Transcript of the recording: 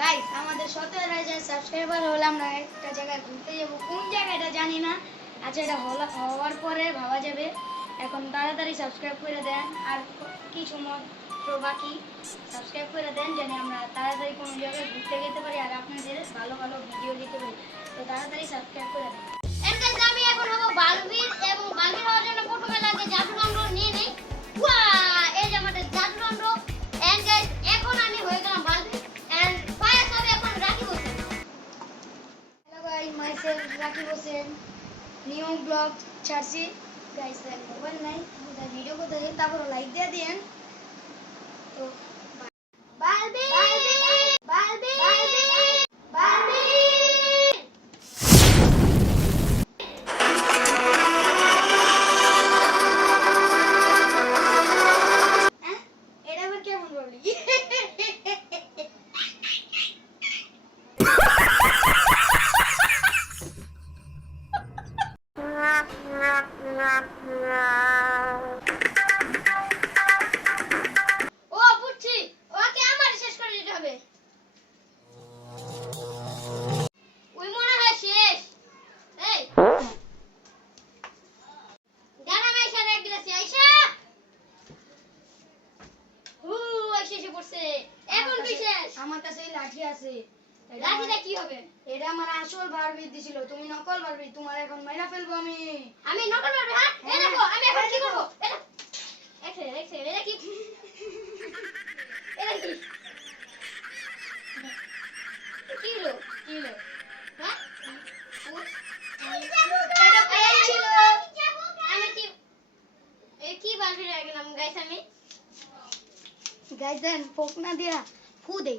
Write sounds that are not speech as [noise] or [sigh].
Guys আমাদের সতেরো হাজার সাবস্ক্রাইবার হলে আমরা একটা জায়গায় ঘুরতে যাব। কোন জায়গাটা জানি না। আচ্ছা এটা হওয়ার পরে ভাবা যাবে। এখন তাড়াতাড়ি সাবস্ক্রাইব করে দেন। আর কিছু মাত্র বাকি সাবস্ক্রাইব করে দেন, যেন আমরা তাড়াতাড়ি কোনো জায়গায় ঘুরতে যেতে পারি আর আপনাদের ভালো ভালো ভিডিও দিতে পারি। তো তাড়াতাড়ি সাবস্ক্রাইব করে দেন। আমি এখন হব বালবীর এবং বালবীর হওয়ার জন্য myself Rakib Hossain new blog ছাড়ছি। গাইস মোবাইল নাই ভিডিও করতে তারপর লাইক দিয়ে দিন তো বালবীর বালবীর হ্যাঁ? এটা কেমন [laughs] পড়ছে এখন শেষ আমার কাছে এই লাঠি আছে। লাঠিটা কি হবে? এটা আমার আসল বারবি দিছিল তুমি নকল বারবি তোমার এখন মাইরা ফেলব আমি। আমি নকল মারবে হ্যাঁ এই দেখো আমি এখন কি করব এটা এক সেকেন্ড এক সেকেন্ড এটা কি এটা কি কি হলো কি হলো? হ্যাঁ এটা প্রাণ ছিল। আমি কি এ কি গাইস দেন ফোক না দিয়া ফু দেই